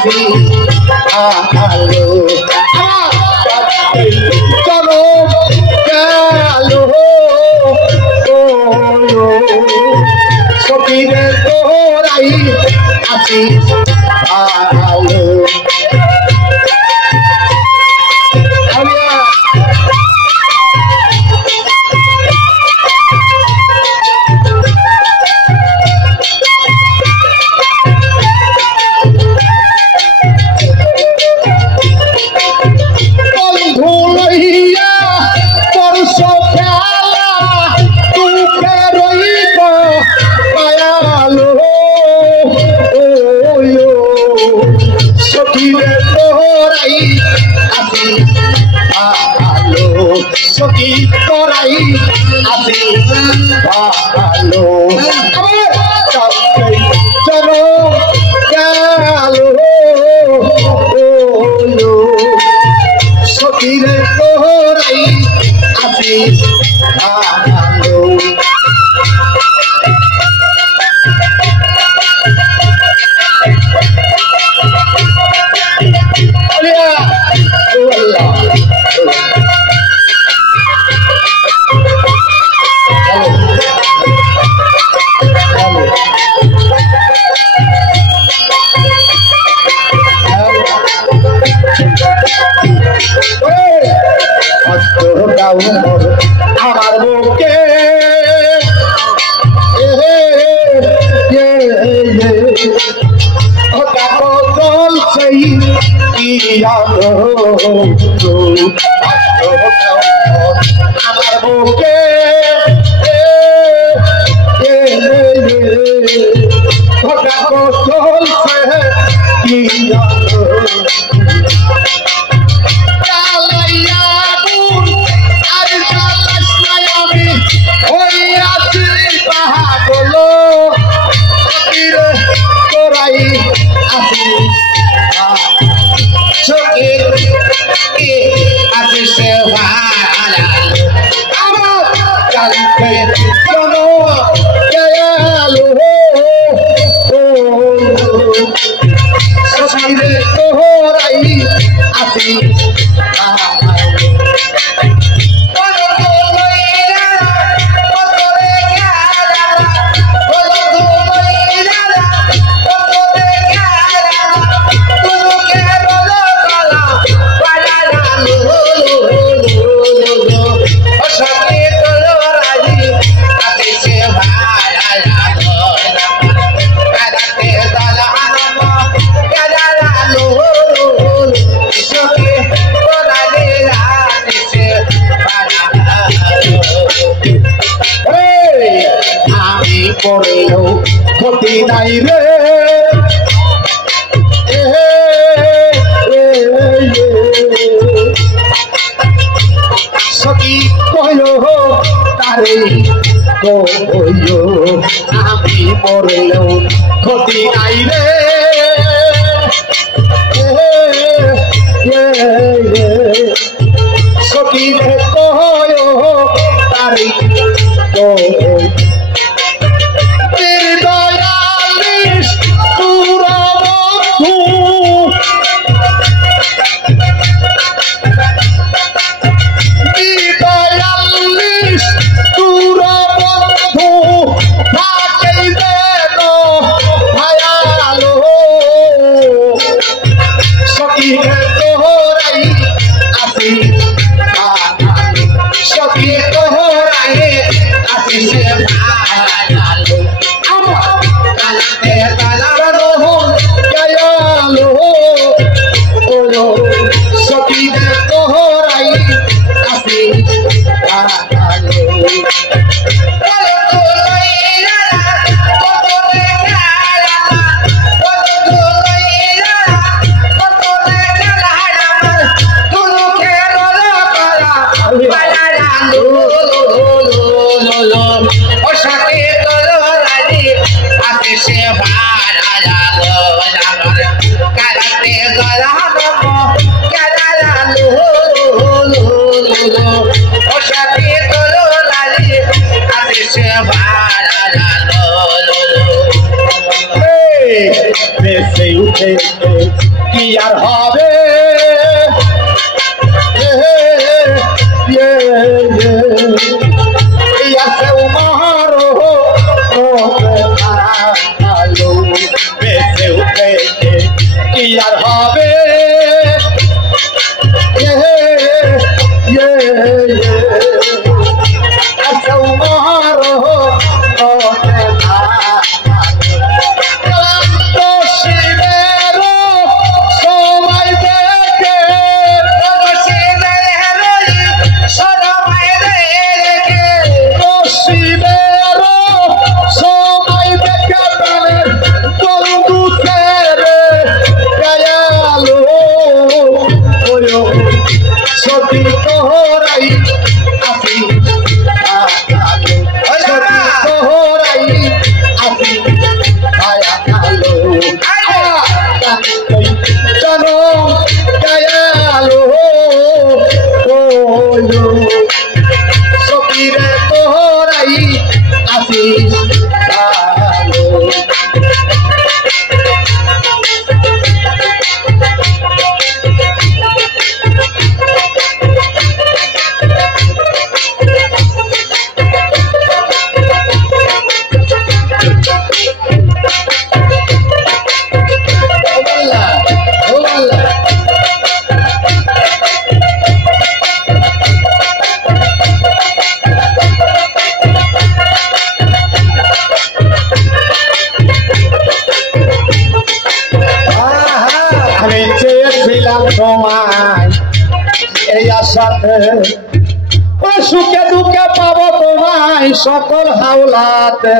আসি আলো চলো গেল সখীরে তোরাই আসি আলো সখী তোরাই আসি ভালো চলো গেল সখীরে তোরাই আসি ভালো আমার বুকে দেখো চলছে আমার বুকে দেখো চলছে পরেও ক্ষতি নাই রে সখী কইল তারে কইল আমি পরেও ক্ষতি নাই রে সখী কইল তারে বেঁচে উঠে কি আর হবে আছে উমারো ভালো বেঁচে উঠে কি আর হবে আছে উমারো সুখে দুঃখে পাবো তোমায় সকল হাওলাতে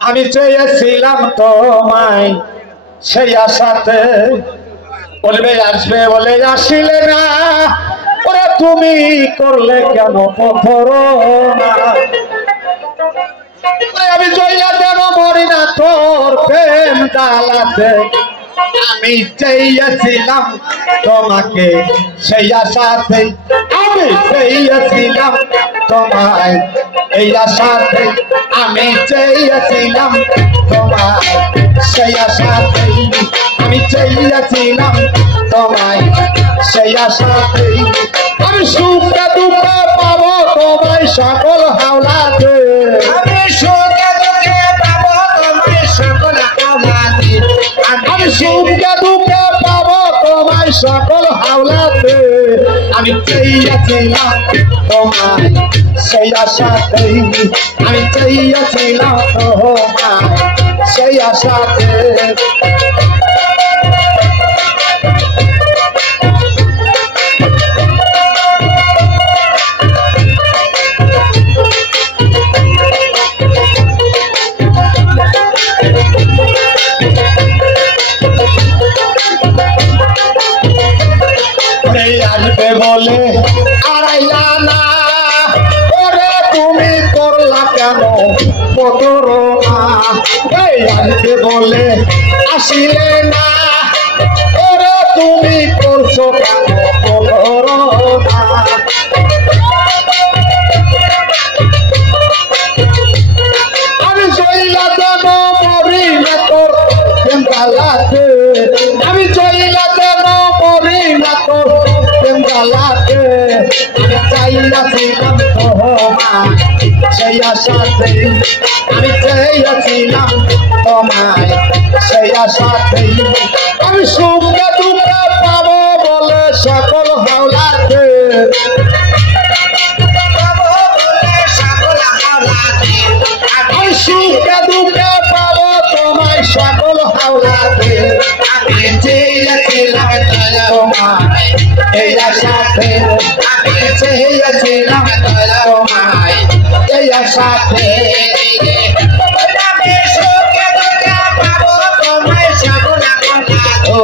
আমি চেয়েছিলাম তোমায় সেই আশাতে বলবে আসবে বলে আসিলে না ওরে তুমি করলে কেন পথরনা আমি জইলা দেব মরি না তোর প্রেম ডালাতে আমি চেয়েছিলাম তোমাকে সেই আশাতে আমি চেয়েছিলাম তোমায় এই আশাতে আমি চেয়েছিলাম তোমায় সেই আশাতে আমি চেয়েছিলাম তোমায় সেই আশাতে আমি সুখে দুঃখে পাবো তোমায় সকল হাওলাতে আমি সুখে দুঃখে পাবো তোমায় সকল হাওলাতে আমি সুখে দুঃখে পাবো তোমায় সকল হাওলাতে আমি চেয়েছিলাম তোমায় সেই আশাতে আমি চেয়েছিলাম তোমায় সেই আশাতে আসবে বলে আড়াইলা না ওরে তুমি করলা কেন পথরনা আসবে বলে আসিলে না ওরে তুমি করছো কেন পথরনা আমি জইলা দেব মরি না তোর প্রেম ডালাতে আমি জইলা দেব মরি না তোর প্রেম ডালাতে আমি চাইয়াছিলাম তোমায় সেই আশাতে আমি চাইয়াছিলাম তোমায় সেই আশাতে আমি সুখে দুঃখে পাবো বলে সকল হাওলাতে আমি সুখে দুঃখে পাবো তোমায় সকল হাওলাতে আমি চেয়েছিলাম তোমায় এই আশাতে আমি চেয়েছিলাম তোমায় এই আশাতে আমি সুখে দুঃখে পাবো তোমায় সকল হাওলাতে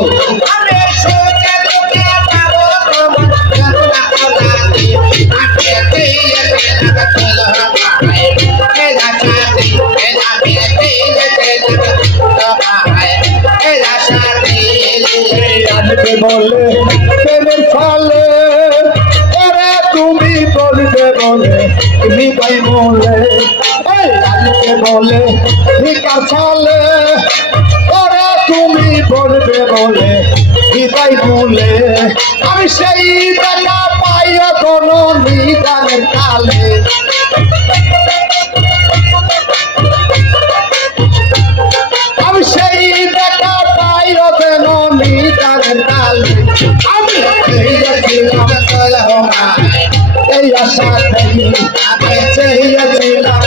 আমি সুখে দুঃখে পাবো তোমায় সকল হাওলাতে আমি চেয়েছিলাম তোমায় এই আশাতে আমি চেয়েছিলাম তোমায় এই আশাতে আসবে বলে প্রেমের ফলে ওরে তুমি বলবে বলে তুমি পাই বলে আসবে বলে ভিকার ফলে ওরে তুমি করবে বলে হৃদয় বলে আমি সেই দেখা পাইও কোনো নিদানের কালে আমি সেই দেখা পাইও যেন নিদানের কালে আমি চেয়েছিলাম এই আশাতে আমি চেয়েছিলাম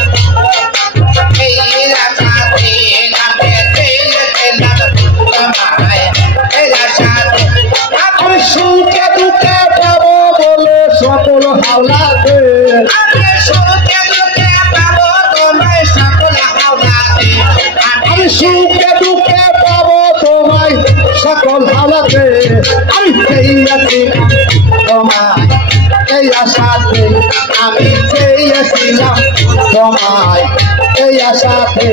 আমি সুখে দুঃখে পাবো বলে সকল হাওলাতে আমি সুখে দুঃখে পাবো তোমায় সকল হাওলাতে আমি চেয়েছিলাম তোমায় এই আশাতে আমি চেয়েছিলাম তোমায় এই আশাতে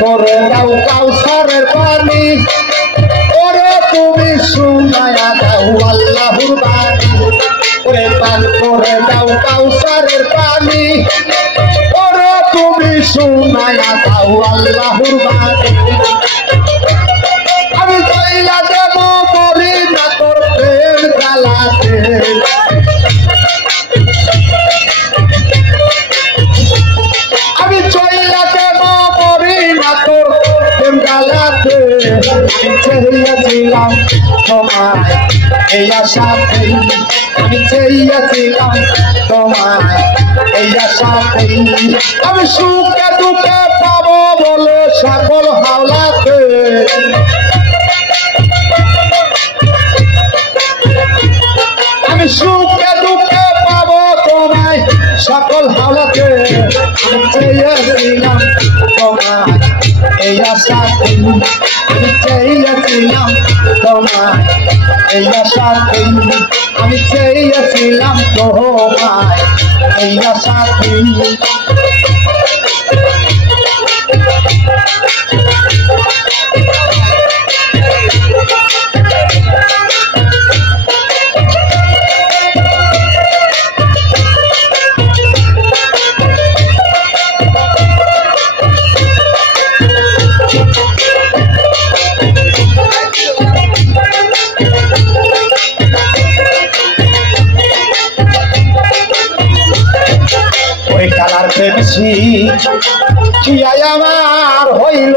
করে দাও কাউসারের পানি ওরে তুমি শুনায়া দাও আল্লাহর বাণী ওরে পান করে দাও কাউসারের পানি ওরে তুমি শুনায়া দাও আল্লাহর বাণী আমি চাইলা দেব মরি না তোর প্রেম জ্বালাতে আমি চইলা দেব মরি না তোর প্রেম জ্বালাতে চেয়েছিলাম তোমায় এই আশাতেই আমি চেয়েছিলাম তোমায় এই আশাতেই আমি সুখে দুঃখে পাবো বলে সকল হাওলাতে আমি সুখে দুঃখে পাবো তোমায় সকল হাওলাতে আমি চেয়েছিলাম তোমায় এই আশাতেই আমি চেয়েছিলাম তোমায় এই আশাতেই আমি চেয়েছিলাম তোমায় এই আশাতেই ওই কালার পেয়েছি কি আমার হইল।